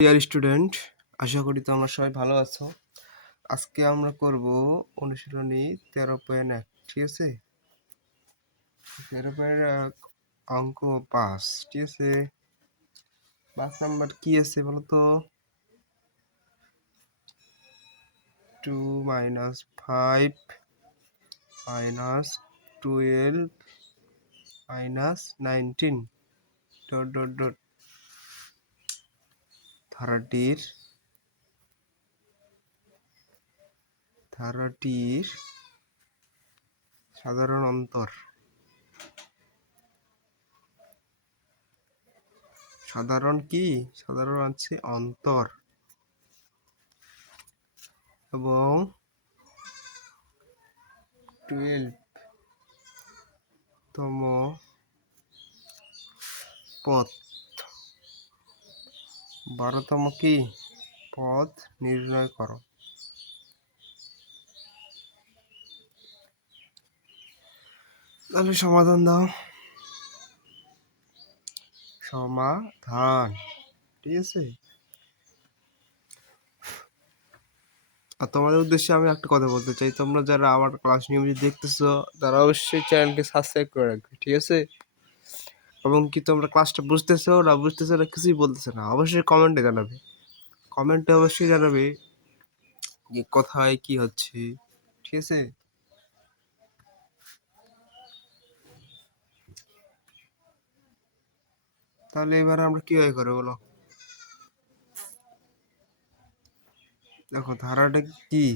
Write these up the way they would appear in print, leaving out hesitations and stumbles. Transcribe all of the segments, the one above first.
Dear student, আশা করি তোমরা সবাই ভালো আছো। আজকে আমরা করব অনুশীলনী 13.1, ঠিক আছে? 13.1 অঙ্ক 5, ঠিক আছে? 5 নাম্বার কি আছে বলো তো? 2 - 5 - 12 - 19 ... ধারাটির সাধারণ অন্তর। সাধারণ কি? সাধারণ আছে অন্তর এবং 12তম পদ, 12তম কি পদ নির্ণয় করো। তাহলে সমাধান দাও। সমাধান, ঠিক আছে? আর তোমাদের উদ্দেশ্যে আমি একটা কথা বলতে চাই, তোমরা যারা আমার ক্লাস নিয়মিত দেখতেছো তারা অবশ্যই চ্যানেলকে সাবস্ক্রাইব করে রাখবে, ঠিক আছে? এবং কি তোমরা ক্লাসটা বুঝতেছো না বুঝতেছো না কিছুই বলতেছো না, অবশ্যই কমেন্টে জানাবে। কমেন্টে অবশ্যই জানাবে যে কোথায় কি হচ্ছে, ঠিক আছে? তাহলে এবার আমরা কিভাবে করে বলো? দেখো ধারাটা কি,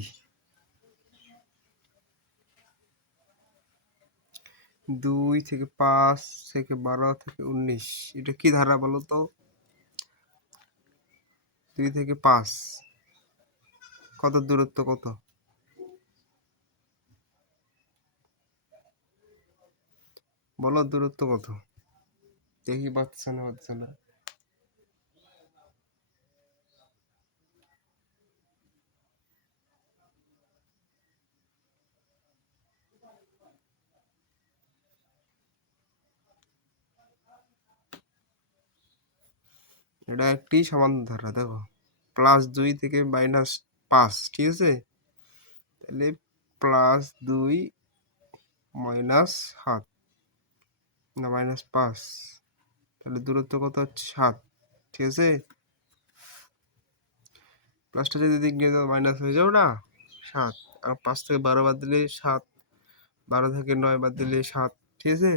2 থেকে 5 থেকে 12 থেকে 19, এটা কি ধারা বলো তো? 2 থেকে 5 কত দূরত্ব, কত বলো? দূরত্ব কত? দেখি পাচ্ছে না পাচ্ছে না। এটা একটি সমান্তর ধারা। দেখো +2 থেকে -5, ঠিক আছে? তাহলে +2 -7 না -5, তাহলে দূরত্ব কত হচ্ছে? 7, ঠিক আছে? প্লাসটা যদি দিক দিয়ে মাইনাস হয়ে যাবে না, 7। আর 5 থেকে 12 বাদ দিলে 7, 12 থেকে 9 বাদ দিলে 7, ঠিক আছে?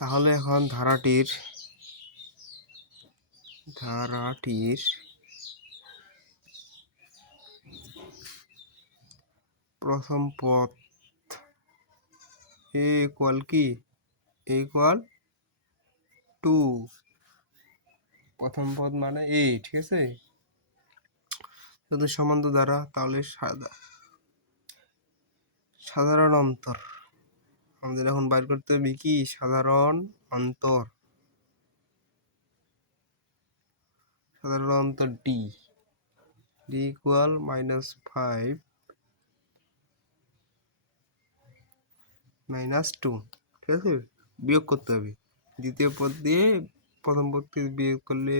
তাহলে এখন ধারাটির প্রথম পদ এ ইকুয়াল কি? এ ইকুয়াল 2, প্রথম পদ মানে এ, ঠিক আছে? যদি সমান্তর দ্বারা, তাহলে সাধারণ অন্তর আমাদের এখন বাইর করতে হবে কি? সাধারণ অন্তর। সাধারণ অন্তর ডি ইকুয়াল -5 - 2, ঠিক আছে? বিয়োগ করতে হবে দ্বিতীয় পদ দিয়ে প্রথম পদকে বিয়োগ করলে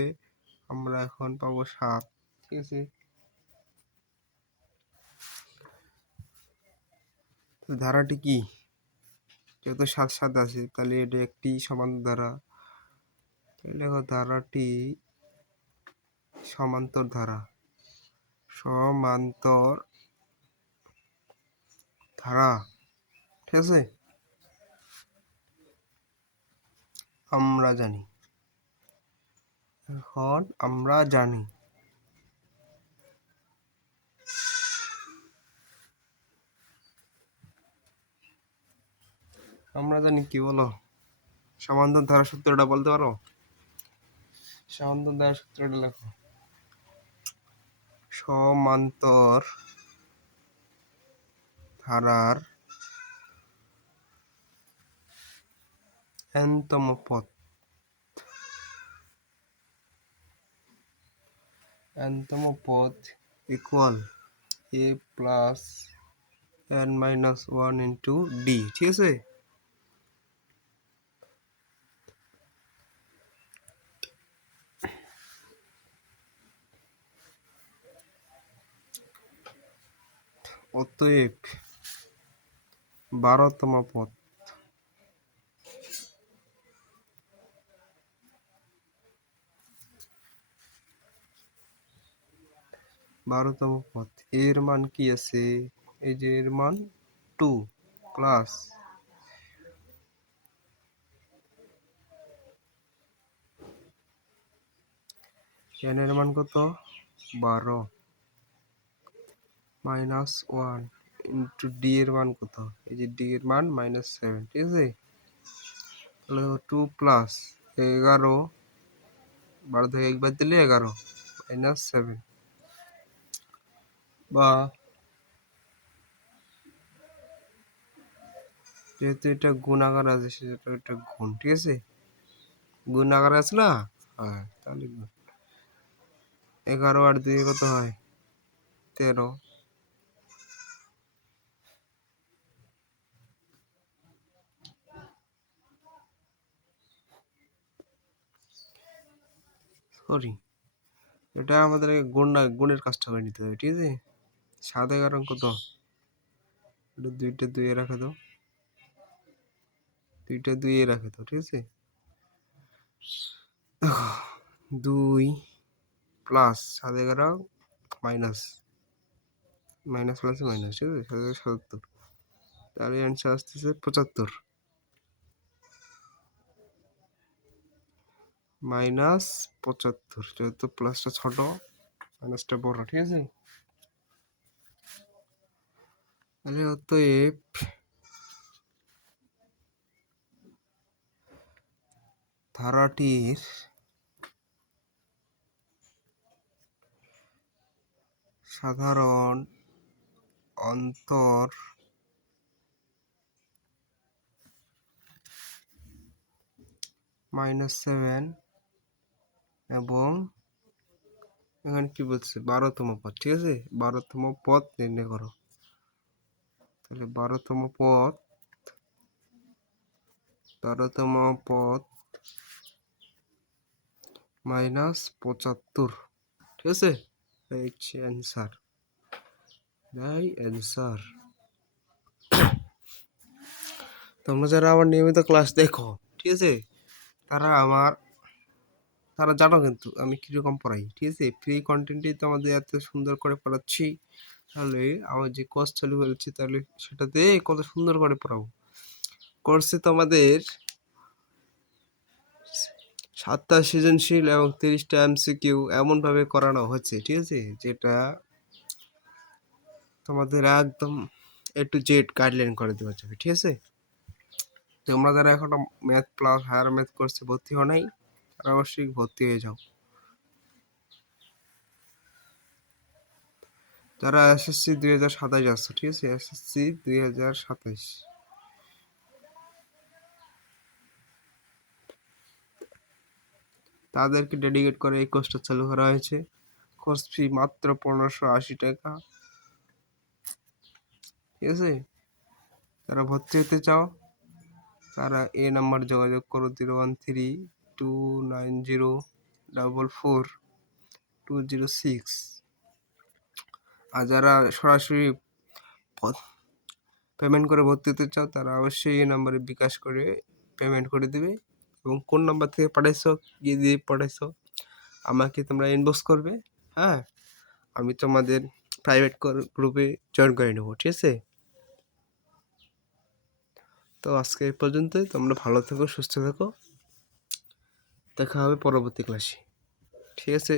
আমরা এখন পাবো 7, ঠিক আছে? ধারাটি কি? যেহেতু 7 আছে, তাহলে এটা একটি সমান্তর ধারা। দেখো ধারাটি সমান্তর ধারা। সমান্তর ধারা, ঠিক আছে? আমরা জানি, এখন আমরা জানি কি বলো? সমান্তর ধারা সূত্রটা বলতে পারো? সমান্তর ধারা সূত্রটা লেখো। সমান্তর ধারার n-তম পদ, n-তম পদ equal a plus n-1 into D, ঠিক আছে? অতএব 12তম পদ। 12তম পদ এর মান কি আছে? এই যে এর মান 2 প্লাস n এর মান কত? 12 মাইনাস 1 ইন্টু ডি এর মান কত? এই যে ডি এর মান -7, ঠিক আছে? তাহলে 2 প্লাস 11, 12 থেকে একবার দিলে 11 -7, বা যেহেতু এটা গুণ আকার আছে সেটা এটা গুণ, ঠিক আছে? গুণ আকার আছে না? হ্যাঁ, তাহলে 11 আর 2 কত হয়? 13। সরি, এটা আমাদের গুণের কাজটা করে নিতে হবে, ঠিক আছে? 7 11 কত? এটা দুইটা 2 এ রাখে দাও, দুইটা 2 এ রাখে দাও, ঠিক আছে? 2 প্লাস 7 11 মাইনাস মাইনাস প্লাসে মাইনাস, ঠিক আছে? 77, তাহলে অ্যান্সার আসতেছে 75 মাইনাস 75, যেহেতু প্লাসটা ছোট মাইনাসটা বড়, ঠিক আছে? তাহলে অতএব ধারাটির সাধারণ অন্তর -7 এবং এখানে কি বলছে? 12তম পদ, ঠিক আছে? 12তম পদ নির্ণয় করো। তাহলে 12তম পদ -75, ঠিক আছে? এই হচ্ছে অ্যান্সার, অ্যান্সার। তোমরা যারা আমার নিয়মিত ক্লাস দেখো, ঠিক আছে, তারা জানো কিন্তু আমি কিরকম পড়াই, ঠিক আছে? ফ্রি কন্টেন্টেই তো আমাদের এত সুন্দর করে পড়াচ্ছি। তাহলে আমার যে কোর্স চালু করেছি তাহলে সেটাতে কত সুন্দর করে পড়াবো। কোর্সে তো আমাদের 7টা সৃজনশীল এবং 30টা MCQ এমনভাবে করানো হচ্ছে, ঠিক আছে, যেটা তোমাদের একদম A to Z গাইডলাইন করে দেওয়া যাবে, ঠিক আছে? তোমরা যারা এখনো ম্যাথ প্লাস হায়ার ম্যাথ কোর্সে ভর্তি হও নাই, তারা অবশ্যই ভর্তি হয়ে যাও। যারা SSC 2027 আসছে, ঠিক আছে? SSC 2027 তাদেরকে ডেডিকেট করে এই কোর্সটা চালু করা হয়েছে। কোর্স ফি মাত্র 1580 টাকা, ঠিক আছে? যারা ভর্তি হতে চাও তারা এই নাম্বার যোগাযোগ করো 01329044206। আর যারা সরাসরি পেমেন্ট করে ভর্তি হতে চাও তারা অবশ্যই এই নাম্বারে বিকাশ করে পেমেন্ট করে দেবে, এবং কোন নাম্বার থেকে পাঠাইছো, কি দিয়ে পাঠাইছো আমাকে তোমরা ইনবক্স করবে। হ্যাঁ, আমি তোমাদের প্রাইভেট গ্রুপে জয়েন করে নেবো, ঠিক আছে? তো আজকে এই পর্যন্তই। তোমরা ভালো থেকো, সুস্থ থেকো, দেখা হবে পরবর্তী ক্লাসে, ঠিক আছে?